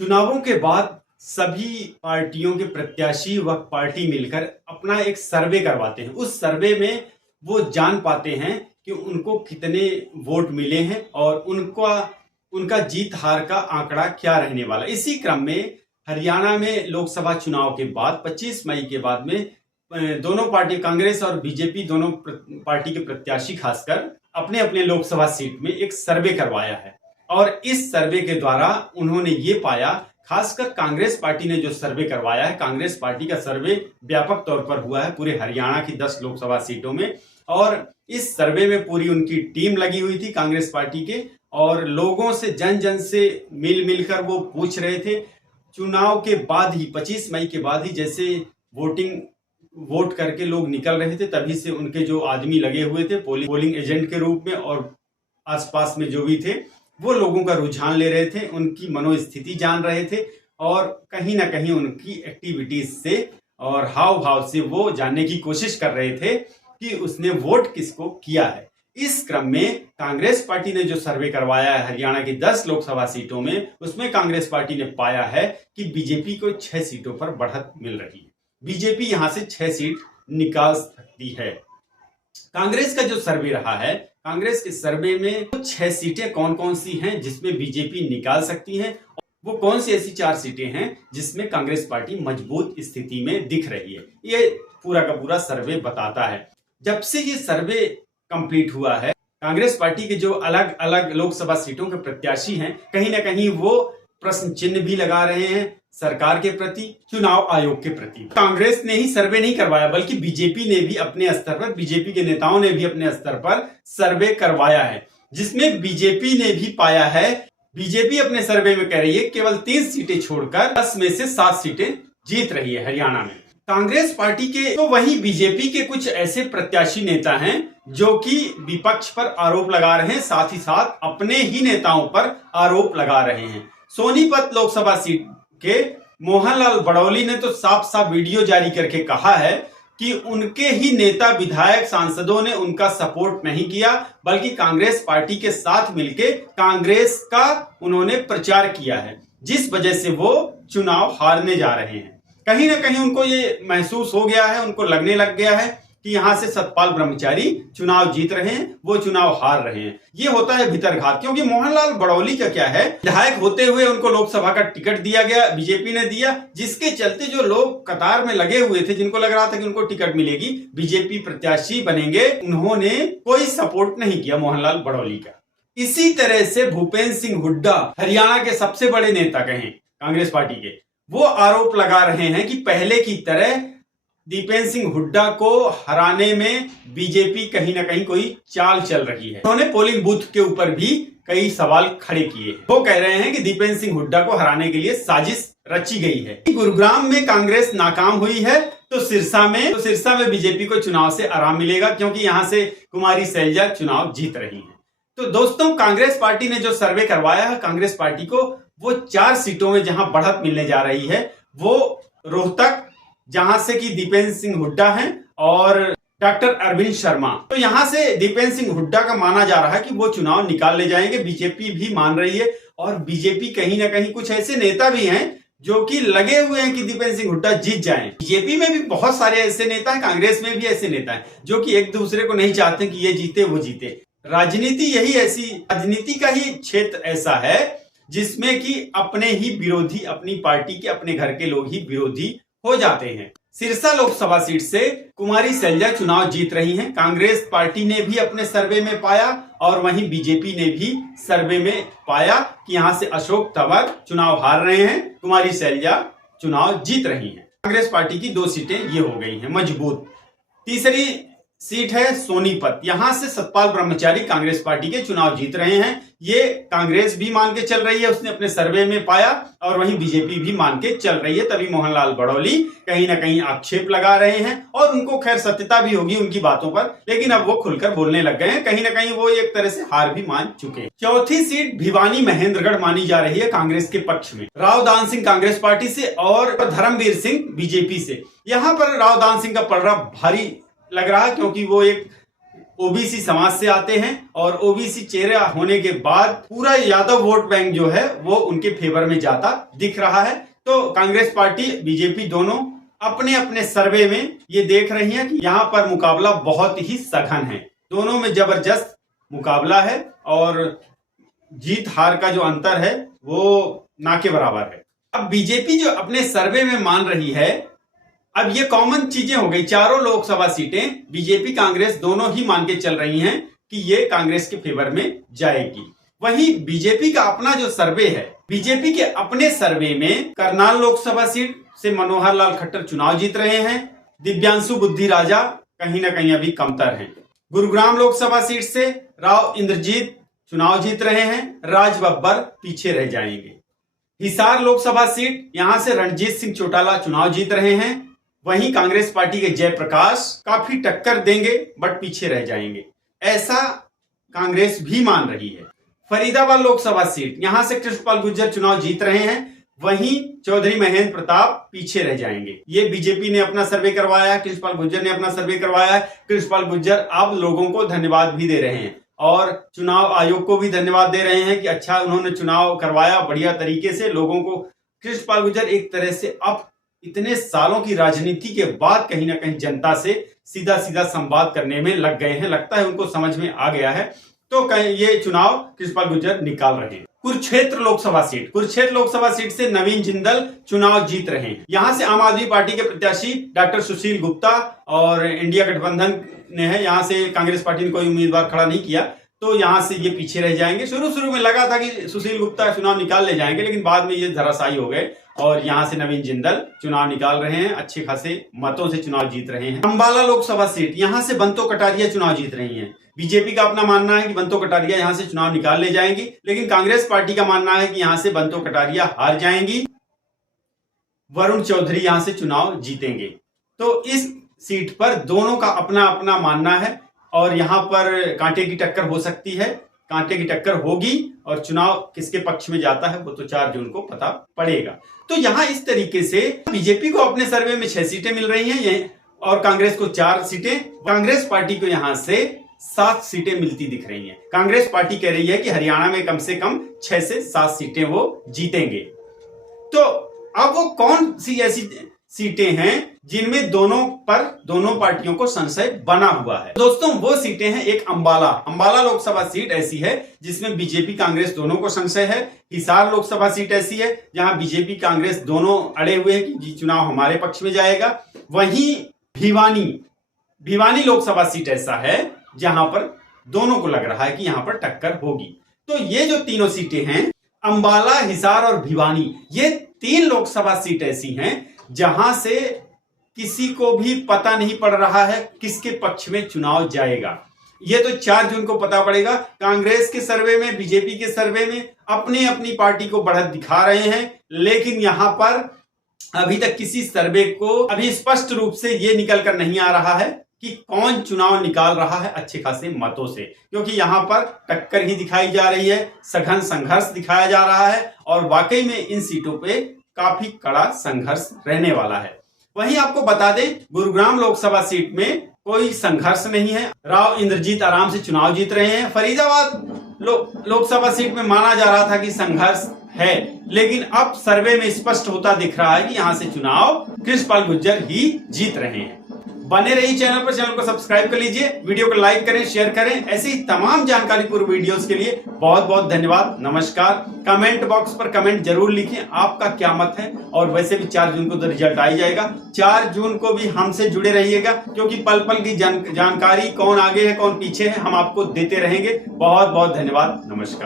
चुनावों के बाद सभी पार्टियों के प्रत्याशी व पार्टी मिलकर अपना एक सर्वे करवाते हैं। उस सर्वे में वो जान पाते हैं कि उनको कितने वोट मिले हैं और उनका जीत हार का आंकड़ा क्या रहने वाला। इसी क्रम में हरियाणा में लोकसभा चुनाव के बाद 25 मई के बाद में दोनों पार्टी कांग्रेस और बीजेपी दोनों पार्टी के प्रत्याशी खासकर अपने अपने लोकसभा सीट में एक सर्वे करवाया है और इस सर्वे के द्वारा उन्होंने ये पाया, खासकर कांग्रेस पार्टी ने जो सर्वे करवाया है, कांग्रेस पार्टी का सर्वे व्यापक तौर पर हुआ है पूरे हरियाणा की 10 लोकसभा सीटों में और इस सर्वे में पूरी उनकी टीम लगी हुई थी कांग्रेस पार्टी के और लोगों से जन जन से मिलकर वो पूछ रहे थे। चुनाव के बाद ही 25 मई के बाद ही जैसे वोट करके लोग निकल रहे थे तभी से उनके जो आदमी लगे हुए थे पोलिंग एजेंट के रूप में और आसपास में जो भी थे वो लोगों का रुझान ले रहे थे, उनकी मनोस्थिति जान रहे थे और कहीं ना कहीं उनकी एक्टिविटीज से और हाव भाव से वो जानने की कोशिश कर रहे थे कि उसने वोट किसको किया है। इस क्रम में कांग्रेस पार्टी ने जो सर्वे करवाया है हरियाणा की 10 लोकसभा सीटों में, उसमें कांग्रेस पार्टी ने पाया है कि बीजेपी को 6 सीटों पर बढ़त मिल रही है। बीजेपी यहां से 6 सीट निकाल सकती है। कांग्रेस का जो सर्वे रहा है, कांग्रेस के सर्वे में 6 सीटें कौन कौन सी हैं जिसमें बीजेपी निकाल सकती है, वो कौन सी ऐसी 4 सीटें हैं जिसमें कांग्रेस पार्टी मजबूत स्थिति में दिख रही है, ये पूरा का पूरा सर्वे बताता है। जब से ये सर्वे कंप्लीट हुआ है, कांग्रेस पार्टी के जो अलग अलग लोकसभा सीटों के प्रत्याशी हैं, कहीं ना कहीं वो प्रश्न चिन्ह भी लगा रहे हैं सरकार के प्रति, चुनाव आयोग के प्रति। कांग्रेस ने ही सर्वे नहीं करवाया बल्कि बीजेपी ने भी अपने स्तर पर, बीजेपी के नेताओं ने भी अपने स्तर पर सर्वे करवाया है, जिसमें बीजेपी ने भी पाया है, बीजेपी अपने सर्वे में कह रही है केवल 3 सीटें छोड़कर 10 में से 7 सीटें जीत रही है हरियाणा में। कांग्रेस पार्टी के तो वहीं बीजेपी के कुछ ऐसे प्रत्याशी नेता हैं जो कि विपक्ष पर आरोप लगा रहे हैं, साथ ही साथ अपने ही नेताओं पर आरोप लगा रहे हैं। सोनीपत लोकसभा सीट के मोहनलाल बड़ौली ने तो साफ साफ वीडियो जारी करके कहा है कि उनके ही नेता विधायक सांसदों ने उनका सपोर्ट नहीं किया बल्कि कांग्रेस पार्टी के साथ मिलकर कांग्रेस का उन्होंने प्रचार किया है, जिस वजह से वो चुनाव हारने जा रहे हैं। कहीं ना कहीं उनको ये महसूस हो गया है, उनको लगने लग गया है कि यहां से सतपाल ब्रह्मचारी चुनाव जीत रहे हैं, वो चुनाव हार रहे हैं। ये होता है भीतरघात, क्योंकि मोहनलाल बड़ौली का क्या है, विधायक होते हुए उनको लोकसभा का टिकट दिया गया, बीजेपी ने दिया, जिसके चलते जो लोग कतार में लगे हुए थे, जिनको लग रहा था कि उनको टिकट मिलेगी, बीजेपी प्रत्याशी बनेंगे, उन्होंने कोई सपोर्ट नहीं किया मोहनलाल बड़ौली का। इसी तरह से भूपेंद्र सिंह हुड्डा, हरियाणा के सबसे बड़े नेता कहें कांग्रेस पार्टी के, वो आरोप लगा रहे हैं कि पहले की तरह दीपेंद्र सिंह हुड्डा को हराने में बीजेपी कहीं ना कहीं कोई चाल चल रही है। उन्होंने पोलिंग बूथ के ऊपर भी कई सवाल खड़े किए हैं। वो कह रहे हैं कि दीपेंद्र सिंह हुड्डा को हराने के लिए साजिश रची गई है। गुरुग्राम में कांग्रेस नाकाम हुई है तो सिरसा में बीजेपी को चुनाव से आराम मिलेगा, क्योंकि यहां से कुमारी सैलजा चुनाव जीत रही है। तो दोस्तों, कांग्रेस पार्टी ने जो सर्वे करवाया है कांग्रेस पार्टी को, वो 4 सीटों में जहां बढ़त मिलने जा रही है, वो रोहतक, जहां से कि दीपेंद्र सिंह हुड्डा हैं, और डॉक्टर अरविंद शर्मा। तो यहां से दीपेंद्र सिंह हुड्डा का माना जा रहा है कि वो चुनाव निकाल ले जाएंगे, बीजेपी भी मान रही है। और बीजेपी कहीं ना कहीं कुछ ऐसे नेता भी हैं जो कि लगे हुए हैं कि दीपेंद्र सिंह हुड्डा जीत जाएं। बीजेपी में भी बहुत सारे ऐसे नेता हैं, कांग्रेस में भी ऐसे नेता हैं जो कि एक दूसरे को नहीं चाहते कि ये जीते वो जीते। राजनीति का ही क्षेत्र ऐसा है जिसमें कि अपने ही विरोधी, अपनी पार्टी के, अपने घर के लोग ही विरोधी हो जाते हैं। सिरसा लोकसभा सीट से कुमारी सैलजा चुनाव जीत रही हैं, कांग्रेस पार्टी ने भी अपने सर्वे में पाया और वहीं बीजेपी ने भी सर्वे में पाया कि यहां से अशोक तंवर चुनाव हार रहे हैं, कुमारी सैलजा चुनाव जीत रही हैं। कांग्रेस पार्टी की 2 सीटें ये हो गई हैं मजबूत। तीसरी सीट है सोनीपत, यहां से सतपाल ब्रह्मचारी कांग्रेस पार्टी के चुनाव जीत रहे हैं। ये कांग्रेस भी मान के चल रही है, उसने अपने सर्वे में पाया, और वहीं बीजेपी भी मान के चल रही है। तभी मोहनलाल बड़ौली कहीं ना कहीं आक्षेप लगा रहे हैं और उनको खैर सत्यता भी होगी उनकी बातों पर, लेकिन अब वो खुलकर बोलने लग गए हैं। कहीं ना कहीं वो एक तरह से हार भी मान चुके हैं। चौथी सीट भिवानी महेंद्रगढ़ मानी जा रही है कांग्रेस के पक्ष में, राव दान सिंह कांग्रेस पार्टी से और धर्मवीर सिंह बीजेपी से। यहां पर राव दान सिंह का पलड़ा भारी लग रहा है, क्योंकि वो एक ओबीसी समाज से आते हैं और ओबीसी चेहरा होने के बाद पूरा यादव वोट बैंक जो है वो उनके फेवर में जाता दिख रहा है। तो कांग्रेस पार्टी बीजेपी दोनों अपने अपने सर्वे में ये देख रही हैं कि यहाँ पर मुकाबला बहुत ही सघन है, दोनों में जबरदस्त मुकाबला है और जीत हार का जो अंतर है वो ना के बराबर है। अब बीजेपी जो अपने सर्वे में मान रही है, अब ये कॉमन चीजें हो गई, चारों लोकसभा सीटें बीजेपी कांग्रेस दोनों ही मान के चल रही हैं कि ये कांग्रेस के फेवर में जाएगी। वहीं बीजेपी का अपना जो सर्वे है, बीजेपी के अपने सर्वे में करनाल लोकसभा सीट से मनोहर लाल खट्टर चुनाव जीत रहे हैं, दिव्यांशु बुद्धि राजा कहीं ना कहीं अभी कमतर हैं। गुरुग्राम लोकसभा सीट से राव इंद्रजीत चुनाव जीत रहे हैं, राज बब्बर पीछे रह जाएंगे। हिसार लोकसभा सीट, यहां से रणजीत सिंह चौटाला चुनाव जीत रहे हैं, वहीं कांग्रेस पार्टी के जयप्रकाश काफी टक्कर देंगे बट पीछे रह जाएंगे, ऐसा कांग्रेस भी मान रही है। फरीदाबाद लोकसभा सीट, यहां से कृष्णपाल गुर्जर चुनाव जीत रहे हैं, वहीं चौधरी महेंद्र प्रताप पीछे रह जाएंगे। ये बीजेपी ने अपना सर्वे करवाया है, कृष्णपाल गुर्जर ने अपना सर्वे करवाया है। कृष्णपाल गुर्जर अब लोगों को धन्यवाद भी दे रहे हैं और चुनाव आयोग को भी धन्यवाद दे रहे हैं कि अच्छा उन्होंने चुनाव करवाया बढ़िया तरीके से लोगों को। कृष्णपाल गुर्जर एक तरह से अब इतने सालों की राजनीति के बाद कहीं ना कहीं जनता से सीधा सीधा संवाद करने में लग गए हैं, लगता है उनको समझ में आ गया है। तो ये चुनाव कृष्णपाल गुर्जर निकाल रहे हैं। कुरुक्षेत्र लोकसभा सीट, कुरुक्षेत्र लोकसभा सीट से नवीन जिंदल चुनाव जीत रहे हैं, यहां से आम आदमी पार्टी के प्रत्याशी डॉक्टर सुशील गुप्ता और इंडिया गठबंधन ने है, यहां से कांग्रेस पार्टी ने कोई उम्मीदवार खड़ा नहीं किया, तो यहां से ये पीछे रह जाएंगे। शुरू में लगा था कि सुशील गुप्ता चुनाव निकाल ले जाएंगे, लेकिन बाद में ये धराशायी हो गए और यहां से नवीन जिंदल चुनाव निकाल रहे हैं, अच्छे खासे मतों से चुनाव जीत रहे हैं। अंबाला लोकसभा सीट, यहां से बंतो कटारिया चुनाव जीत रही हैं। बीजेपी का अपना मानना है कि बंतो कटारिया यहां से चुनाव निकाल ले जाएंगी, लेकिन कांग्रेस पार्टी का मानना है कि यहां से बंतो कटारिया हार जाएंगी, वरुण चौधरी यहां से चुनाव जीतेंगे। तो इस सीट पर दोनों का अपना अपना मानना है और यहां पर कांटे की टक्कर हो सकती है, कांटे की टक्कर होगी और चुनाव किसके पक्ष में जाता है वो तो 4 जून को पता पड़ेगा। तो यहां इस तरीके से बीजेपी को अपने सर्वे में 6 सीटें मिल रही हैं और कांग्रेस को 4 सीटें, कांग्रेस पार्टी को यहां से 7 सीटें मिलती दिख रही हैं। कांग्रेस पार्टी कह रही है कि हरियाणा में कम से कम 6 से 7 सीटें वो जीतेंगे। तो अब वो कौन सी ऐसी सीटें हैं जिनमें दोनों पार्टियों को संशय बना हुआ है? दोस्तों वो सीटें हैं, एक अंबाला लोकसभा सीट ऐसी है जिसमें बीजेपी कांग्रेस दोनों को संशय है। हिसार लोकसभा सीट ऐसी है जहां बीजेपी कांग्रेस दोनों अड़े हुए हैं कि चुनाव हमारे पक्ष में जाएगा। वहीं भिवानी लोकसभा सीट ऐसा है जहां पर दोनों को लग रहा है कि यहां पर टक्कर होगी। तो ये जो तीनों सीटें हैं, अंबाला, हिसार और भिवानी, ये 3 लोकसभा सीट ऐसी हैं जहां से किसी को भी पता नहीं पड़ रहा है किसके पक्ष में चुनाव जाएगा। ये तो 4 जून को पता पड़ेगा। कांग्रेस के सर्वे में, बीजेपी के सर्वे में अपनी अपनी पार्टी को बढ़त दिखा रहे हैं, लेकिन यहां पर अभी तक किसी सर्वे को अभी स्पष्ट रूप से ये निकल कर नहीं आ रहा है कि कौन चुनाव निकाल रहा है अच्छे खासे मतों से, क्योंकि यहां पर टक्कर ही दिखाई जा रही है, सघन संघर्ष दिखाया जा रहा है और वाकई में इन सीटों पे काफी कड़ा संघर्ष रहने वाला है। वहीं आपको बता दें, गुरुग्राम लोकसभा सीट में कोई संघर्ष नहीं है, राव इंद्रजीत आराम से चुनाव जीत रहे हैं। फरीदाबाद लोकसभा सीट में माना जा रहा था कि संघर्ष है, लेकिन अब सर्वे में स्पष्ट होता दिख रहा है कि यहां से चुनाव कृष्णपाल गुर्जर ही जीत रहे हैं। बने रहिए चैनल को सब्सक्राइब कर लीजिए, वीडियो को लाइक करें, शेयर करें। ऐसी ही तमाम जानकारी पूर्व वीडियोस के लिए बहुत बहुत धन्यवाद, नमस्कार। कमेंट बॉक्स पर कमेंट जरूर लिखें, आपका क्या मत है। और वैसे भी 4 जून को तो रिजल्ट आ ही जाएगा। 4 जून को भी हमसे जुड़े रहिएगा, क्योंकि पल पल की जानकारी, कौन आगे है कौन पीछे है, हम आपको देते रहेंगे। बहुत बहुत धन्यवाद, नमस्कार।